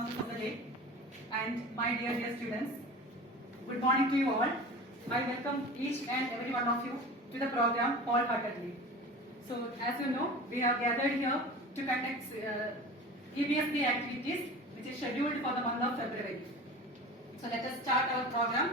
headmasters of the day, and my dear students. Good morning to you all. I welcome each and every one of you to the program wholeheartedly. So, as you know, we have gathered here to conduct EBSD activities, which is scheduled for the month of February. So, let us start our program.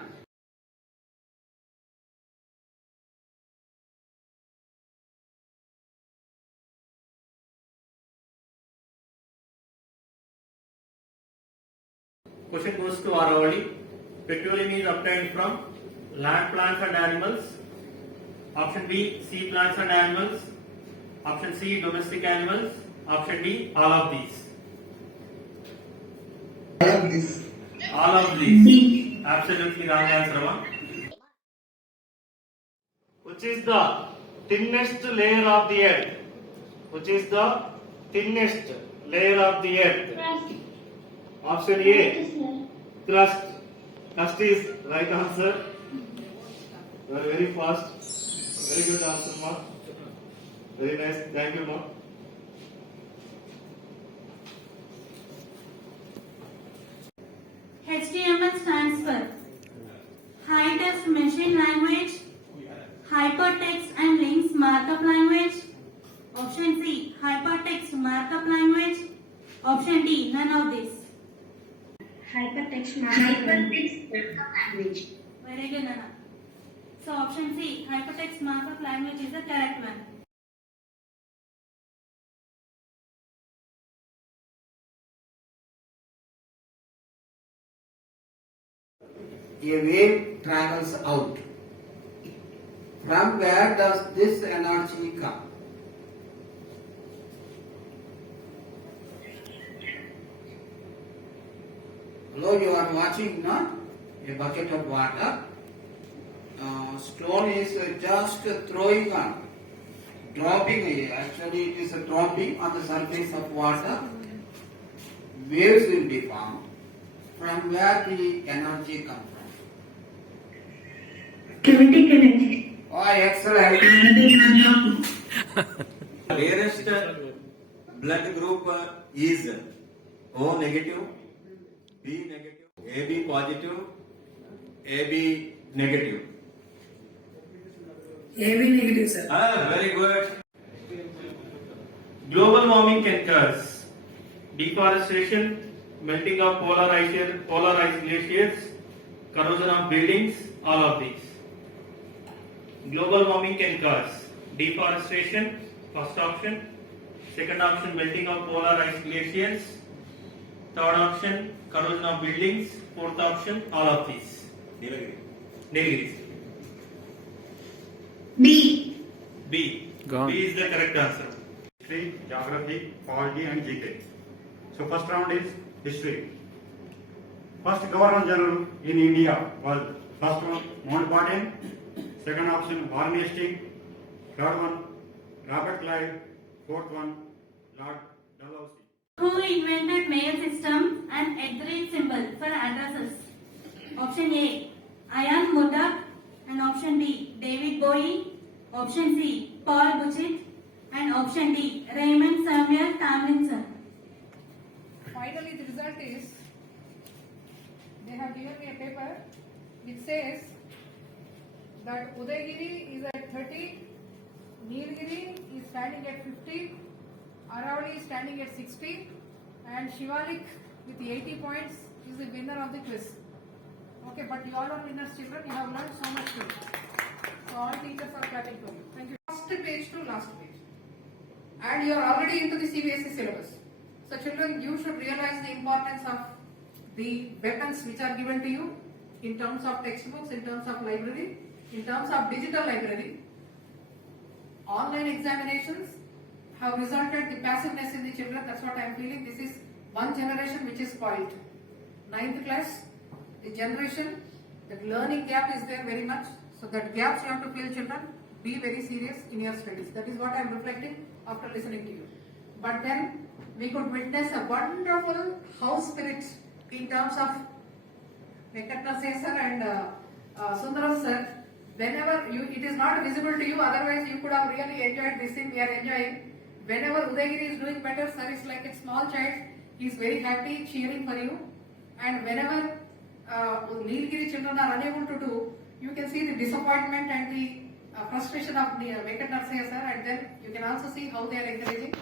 Question goes to Aravali. Petroleum is obtained from land, plants and animals. Option B, sea plants and animals. Option C, domestic animals. Option D, all of these. All of these. Absolutely wrong answer, one. Which is the thinnest layer of the earth? Which is the thinnest layer of the earth? Option A, crust. Crust is right answer. You are very fast. Very good answer, ma. Very nice. Thank you, ma. HTML stands for High Text Machine Language, Hypertext and Links Markup Language. Option C, Hypertext Markup Language. Option D, none of this. Hypertext markup language. Very good, Nana. So option C, Hypertext Markup Language is the correct one. A wave travels out. From where does this energy come? Hello, you are watching not a bucket of water. Stone is just throwing on, dropping. Actually, it is dropping on the surface of water. Waves will be formed. From where the energy come from? Kinetic energy. Oh, excellent. Rarest blood group is O negative, B negative, AB positive, AB negative. AB negative, sir. Very good. Global warming can cause deforestation, melting of polar ice glaciers, corrosion of buildings, all of these. Global warming can cause deforestation, first option. Second option, melting of polar ice glaciers. Third option, corrosion of buildings. Fourth option, all of these. Nilgiris. B. B. Gone. B is the correct answer. History, geography, polity and GK. So first round is history. First Governor General in India was first one Mountbatten, second option Warren Hastings, third one Robert Clive, fourth one Lord Dalhousie. Who invented mail system and @ symbol for addresses? Option A, Ian Murdoch, and option B, David Bowie. Option C, Paul Buchit, and option D, Raymond Samuel Tomlinson. Finally, the result is they have given me a paper which says that Udaygiri is at 30, Nilgiri is standing at 50, Aravali is standing at 60, and Shivalik with 80 points is the winner of the quiz. Okay, but you all are winners, children. You have learned so much today. So all teachers are clapping for you. Thank you. First page to last page. And you are already into the CBSE syllabus. So children, you should realize the importance of the weapons which are given to you in terms of textbooks, in terms of library, in terms of digital library. Online examinations have resulted the passiveness in the children. That's what I am feeling. This is one generation which is spoiled. 9th class, the generation, that learning gap is there very much. So that gaps you have to fill, children. Be very serious in your studies. That is what I am reflecting after listening to you. But then we could witness a wonderful house spirit in terms of Venkatna sir and Sundaram sir. Whenever it is not visible to you, otherwise you could have really enjoyed this thing we are enjoying. Whenever Udaygiri is doing better, sir is like a small child. He is very happy cheering for you. And whenever Nilgiri children are unable to do, you can see the disappointment and the frustration of Venkat Narsaya sir, and then you can also see how they are encouraging.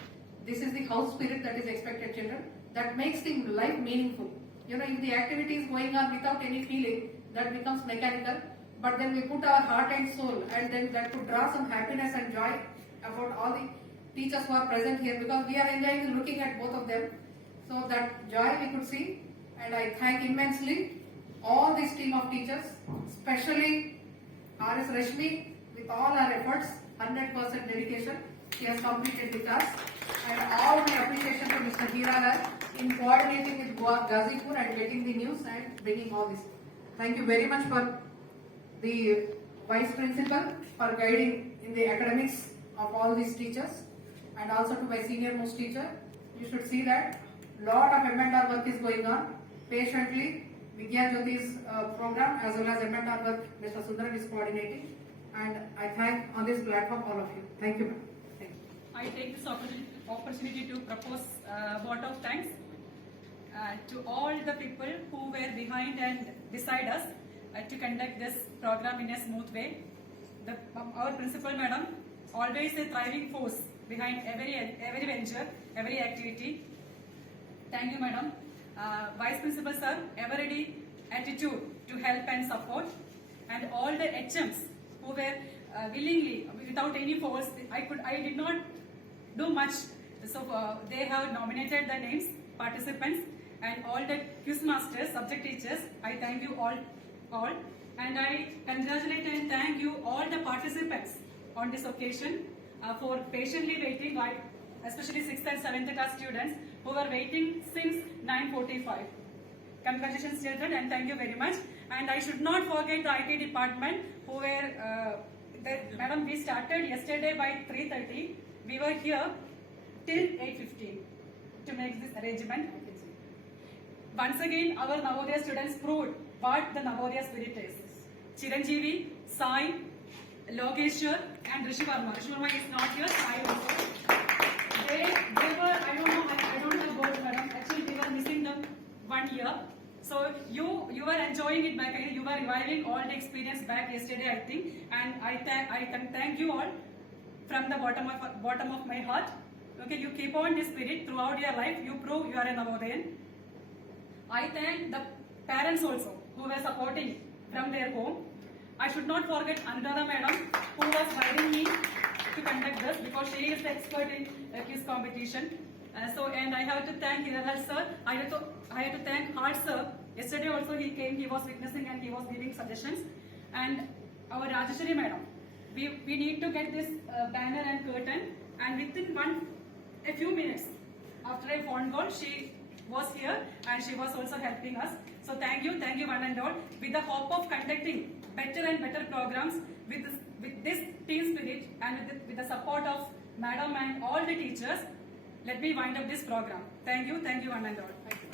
This is the house spirit that is expected children. That makes the life meaningful. You know, if the activity is going on without any feeling, that becomes mechanical. But then we put our heart and soul, and then that could draw some happiness and joy about all the teachers who are present here, because we are enjoying looking at both of them. So that joy we could see, and I thank immensely all this team of teachers, especially R.S. Rashmi, with all her efforts, 100% dedication. She has completed the task, and all my appreciation to Mr. Hiralal in coordinating with Ghazipur and getting the news and bringing all this. Thank you very much for the Vice Principal for guiding in the academics of all these teachers, and also to my senior most teacher. You should see that lot of M&R work is going on patiently. Vidya Jyoti's program as well as M&R work Mr. Sundaram is coordinating, and I thank on this platform all of you. Thank you, ma'am. Thank you. I take this opportunity to propose a vote of thanks to all the people who were behind and beside us to conduct this program in a smooth way. Our principal madam, always a thriving force behind every venture, every activity. Thank you, madam. Vice principal sir, ever ready attitude to help and support, and all the HMs who were willingly, without any force. I did not do much, so they have nominated the names, participants, and all the quiz masters, subject teachers. I thank you all, and I congratulate and thank you all the participants on this occasion for patiently waiting, especially 6th and 7th class students who were waiting since 9:45. Congratulations children, and thank you very much. And I should not forget the IT department who were, madam, we started yesterday by 3:30. We were here till 8:15 to make this arrangement. Once again, our Navodaya students proved what the Navodaya spirit is. Chiranjeevi, Sai, Lokeshwar, and Rishi Varma. Rishi Varma is not here, Sai also. They were, I don't know about madam. Actually, we were missing them 1 year. So you were enjoying it back again. You were reviving all the experience back yesterday, I think. And I can thank you all from the bottom of my heart. Okay, you keep on this spirit throughout your life. You prove you are a Navodayan. I thank the parents also who were supporting from their home. I should not forget Anuradha madam who was guiding me to conduct this, because she is the expert in quiz competition. And I have to thank Hiralal sir. I have to thank Hart sir. Yesterday also he came, he was witnessing and he was giving suggestions. And our Rajeshwari madam. We need to get this banner and curtain, and within a few minutes after a phone call, she was here and she was also helping us. So thank you one and all. With the hope of conducting better and better programs with this team spirit and with the support of madam and all the teachers, let me wind up this program. Thank you one and all. Thank you.